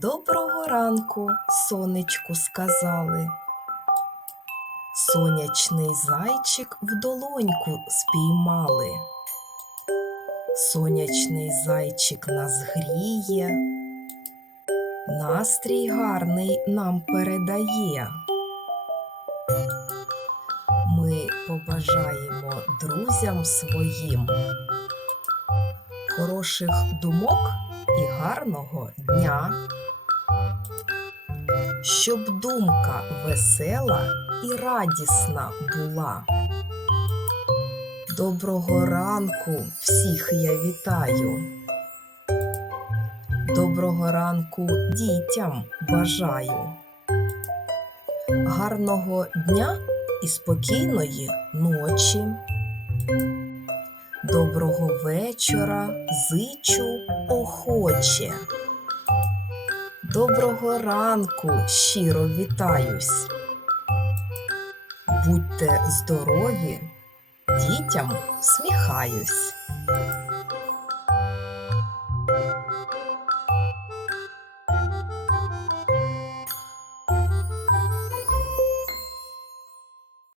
Доброго ранку, сонечку сказали. Сонячний зайчик в долоньку спіймали. Сонячний зайчик нас гріє, настрій гарний нам передає. Ми побажаємо друзям своїм хороших думок і гарного дня, щоб думка весела і радісна була. Доброго ранку всіх я вітаю. Доброго ранку дітям бажаю. Гарного дня і спокійної ночі. Доброго вечора зичу охоче. Доброго ранку щиро вітаюсь. Будьте здорові, дітям всміхаюсь.